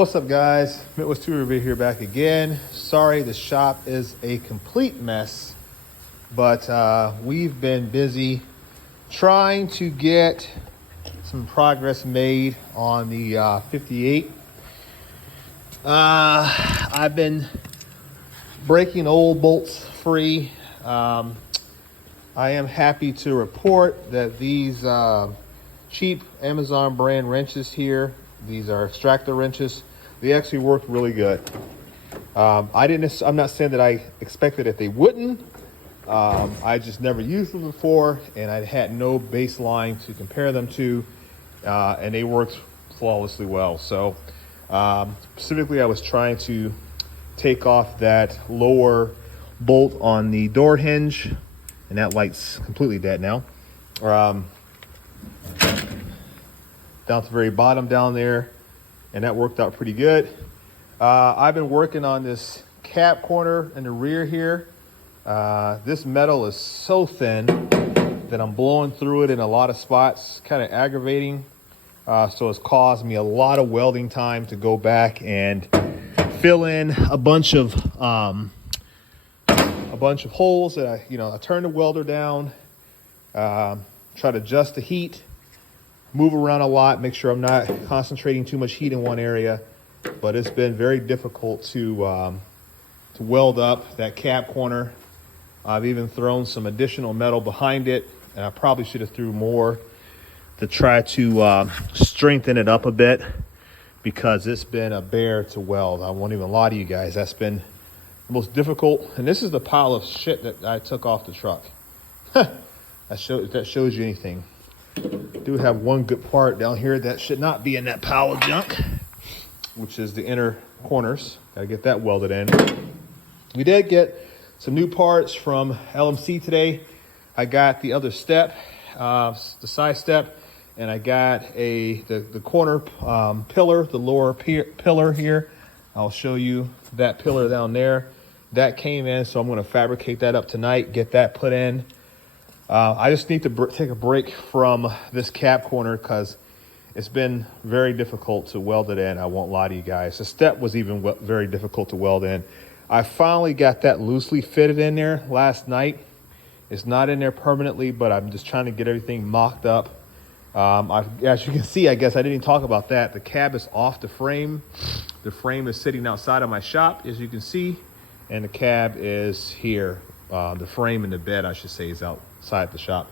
What's up, guys? Midwest Tour Review here, back again. Sorry, the shop is a complete mess, but we've been busy trying to get some progress made on the 58. I've been breaking old bolts free. I am happy to report that these cheap Amazon brand wrenches here, these are extractor wrenches, they actually work really good. I'm not saying that I expected that they wouldn't. I just never used them before, and I had no baseline to compare them to, and they worked flawlessly well. So specifically, I was trying to take off that lower bolt on the door hinge, and that light's completely dead now. Down to the very bottom down there, and that worked out pretty good. I've been working on this cap corner in the rear here. This metal is so thin that I'm blowing through it in a lot of spots, kind of aggravating. So it's caused me a lot of welding time to go back and fill in a bunch of holes that I turn the welder down, try to adjust the heat, move around a lot, make sure I'm not concentrating too much heat in one area. But it's been very difficult to weld up that cap corner. I've even thrown some additional metal behind it, and I probably should have threw more to try to strengthen it up a bit, because it's been a bear to weld. I won't even lie to you guys. That's been the most difficult. And this is the pile of shit that I took off the truck. That shows you anything. I do have one good part down here that should not be in that pile of junk, which is the inner corners. Gotta get that welded in. We did get some new parts from LMC today. I got the other step, the side step, and I got the corner pillar, the lower pillar here. I'll show you that pillar down there. That came in, so I'm gonna fabricate that up tonight, get that put in. I just need to take a break from this cap corner because it's been very difficult to weld it in. I won't lie to you guys. The step was even very difficult to weld in. I finally got that loosely fitted in there last night. It's not in there permanently, but I'm just trying to get everything mocked up. As you can see, I guess I didn't even talk about that. The cab is off the frame. The frame is sitting outside of my shop, as you can see, and the cab is here. The frame and the bed, I should say, is outside the shop.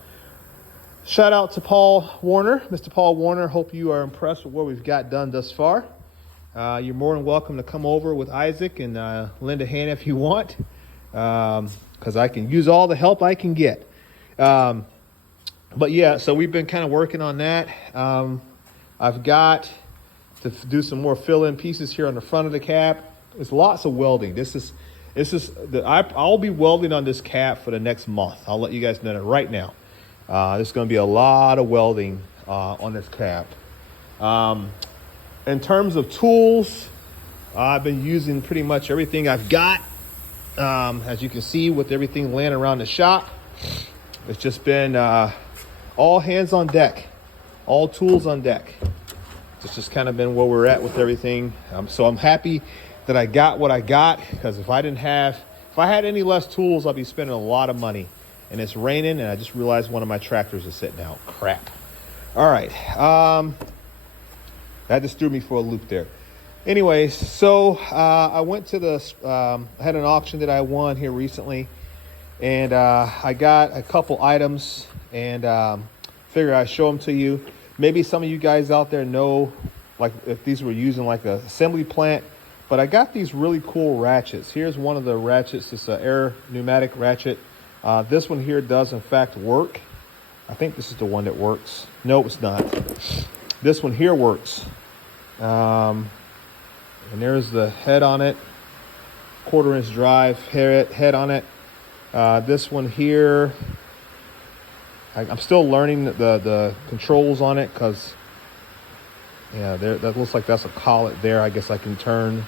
Shout out to Paul Warner, Mr. Paul Warner. Hope you are impressed with what we've got done thus far. You're more than welcome to come over with Isaac and lend a hand if you want, because I can use all the help I can get. But yeah, so we've been kind of working on that. I've got to do some more fill-in pieces here on the front of the cap. There's lots of welding. I'll be welding on this cap for the next month. I'll let you guys know that right now. There's going to be a lot of welding on this cap. In terms of tools, I've been using pretty much everything I've got. As you can see, with everything laying around the shop, it's just been all hands on deck, all tools on deck. It's just kind of been where we're at with everything. So I'm happy that I got what I got, because if I had any less tools, I'd be spending a lot of money. And it's raining, and I just realized one of my tractors is sitting out. Crap. All right. That just threw me for a loop there. Anyways, so I went to I had an auction that I won here recently, and I got a couple items, and figure I'd show them to you. Maybe some of you guys out there know, like, if these were using like an assembly plant, but I got these really cool ratchets. Here's one of the ratchets. It's an pneumatic ratchet. This one here does in fact work. I think this is the one that works. No, it's not. This one here works. And there's the head on it. 1/4-inch drive head on it. This one here, I'm still learning the controls on it, because that looks like that's a collet there. I guess I can turn.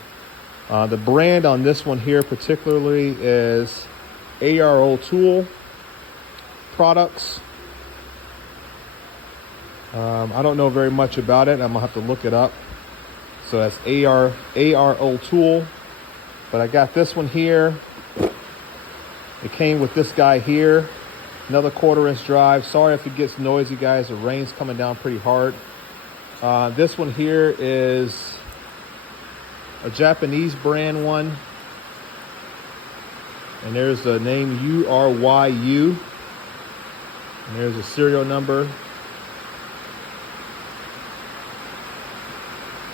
The brand on this one here particularly is ARO Tool Products. I don't know very much about it. I'm gonna have to look it up. So that's ARO tool. But I got this one here. It came with this guy here. Another 1/4" drive. Sorry if it gets noisy, guys. The rain's coming down pretty hard. This one here is a Japanese brand one. And there's the name URYU. And there's a serial number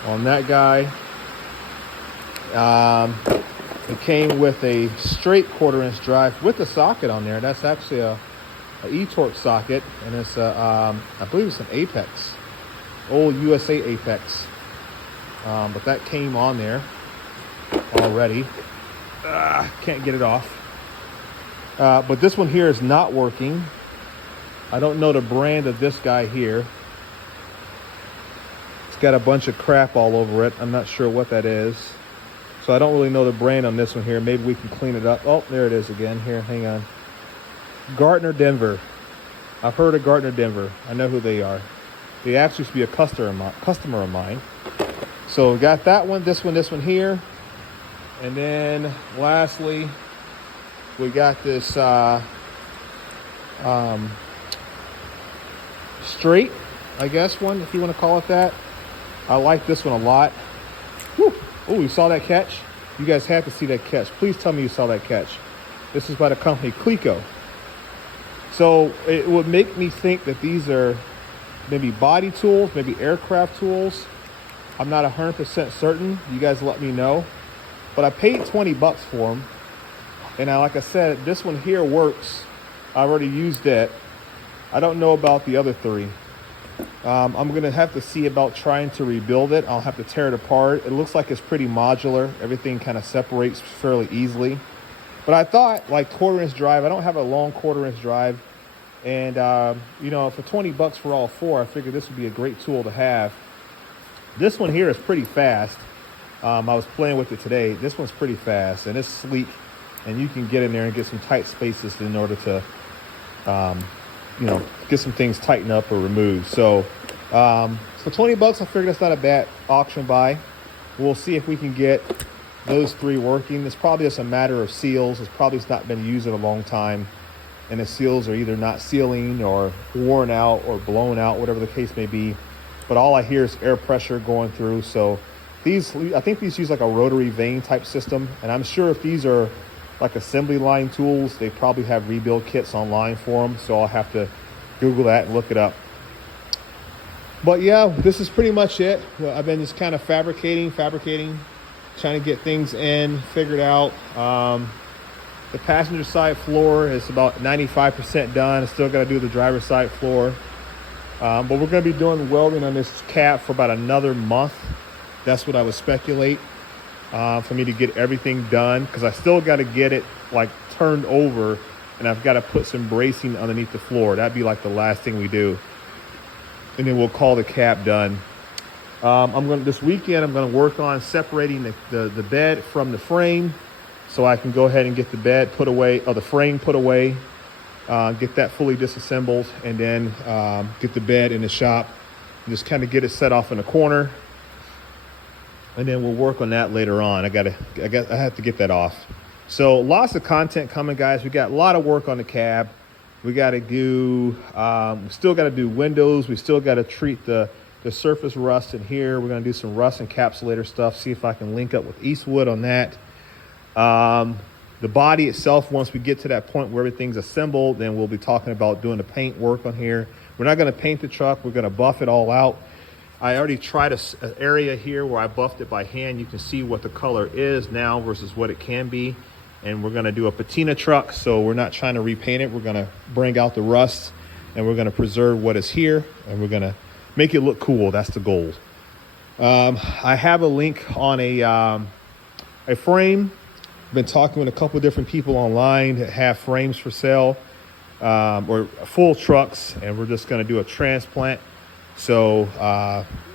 on that guy. It came with a straight 1/4" drive with a socket on there. That's actually a e-torque socket, and it's a, I believe it's an Apex, old USA Apex. But that came on there already. Can't get it off. But this one here is not working. I don't know the brand of this guy here. It's got a bunch of crap all over it. I'm not sure what that is. So I don't really know the brand on this one here. Maybe we can clean it up. Oh, there it is again. Here, hang on. Gardner Denver. I've heard of Gardner Denver. I know who they are. They actually used to be a customer of mine. So we got that one, this one here. And then lastly, we got this straight, I guess, one, if you want to call it that. I like this one a lot. Oh, you saw that catch? You guys have to see that catch. Please tell me you saw that catch. This is by the company Clico. So it would make me think that these are maybe body tools, maybe aircraft tools. I'm not 100% certain. You guys let me know. But I paid 20 bucks for them. And like I said, this one here works. I already used it. I don't know about the other three. I'm gonna have to see about trying to rebuild it. I'll have to tear it apart. It looks like it's pretty modular. Everything kind of separates fairly easily. But I thought, like 1/4" drive, I don't have a long 1/4" drive. And you know, for 20 bucks for all four, I figured this would be a great tool to have. This one here is pretty fast. I was playing with it today. This one's pretty fast and it's sleek, and you can get in there and get some tight spaces in order to you know, get some things tightened up or removed. So for 20 bucks, I figured that's not a bad auction buy. We'll see if we can get those three working. It's probably just a matter of seals. It's probably not been used in a long time, and the seals are either not sealing or worn out or blown out, whatever the case may be. But all I hear is air pressure going through. So these, I think these use like a rotary vane type system. And I'm sure if these are like assembly line tools, they probably have rebuild kits online for them. So I'll have to Google that and look it up. But yeah, this is pretty much it. I've been just kind of fabricating, trying to get things in, figured out. The passenger side floor is about 95% done. I still got to do the driver's side floor. But we're going to be doing welding on this cab for about another month. That's what I would speculate, for me to get everything done, because I still got to get it like turned over, and I've got to put some bracing underneath the floor. That'd be like the last thing we do, and then we'll call the cab done. This weekend I'm going to work on separating the bed from the frame, so I can go ahead and get the bed put away, or the frame put away, get that fully disassembled, and then get the bed in the shop and just kind of get it set off in the corner. And then we'll work on that later on. I have to get that off. So lots of content coming, guys. We got a lot of work on the cab. We got to do, we still got to do windows. We still got to treat the surface rust in here. We're going to do some rust encapsulator stuff. See if I can link up with Eastwood on that. The body itself, once we get to that point where everything's assembled, then we'll be talking about doing the paint work on here. We're not going to paint the truck. We're going to buff it all out. I already tried an area here where I buffed it by hand. You can see what the color is now versus what it can be. And we're going to do a patina truck, so we're not trying to repaint it. We're going to bring out the rust, and we're going to preserve what is here, and we're going to make it look cool. That's the goal. I have a link on a frame. I've been talking with a couple of different people online that have frames for sale, or full trucks, and we're just going to do a transplant. So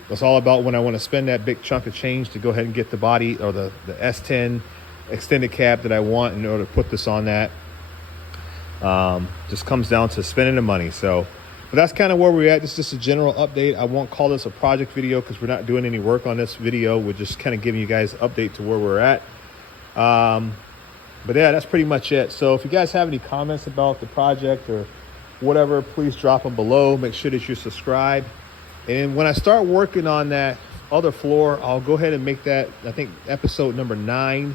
it's all about when I want to spend that big chunk of change to go ahead and get the body, or the S10 extended cab that I want in order to put this on that. Just comes down to spending the money. So But that's kind of where we're at. This is just a general update. I won't call this a project video because we're not doing any work on this video. We're just kind of giving you guys an update to where we're at. But yeah, that's pretty much it. So if you guys have any comments about the project or whatever, please drop them below. Make sure that you're subscribed. And when I start working on that other floor, I'll go ahead and make that, I think, episode number 9.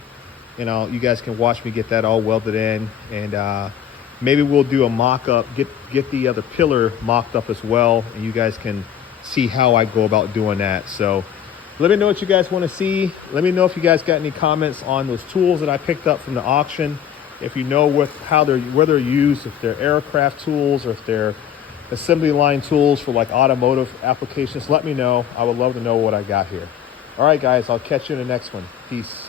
And you guys can watch me get that all welded in. And maybe we'll do a mock-up, get the other pillar mocked up as well. And you guys can see how I go about doing that. So let me know what you guys want to see. Let me know if you guys got any comments on those tools that I picked up from the auction. If you know where they're used, if they're aircraft tools or if they're assembly line tools for like automotive applications, let me know. I would love to know what I got here. All right, guys, I'll catch you in the next one. Peace.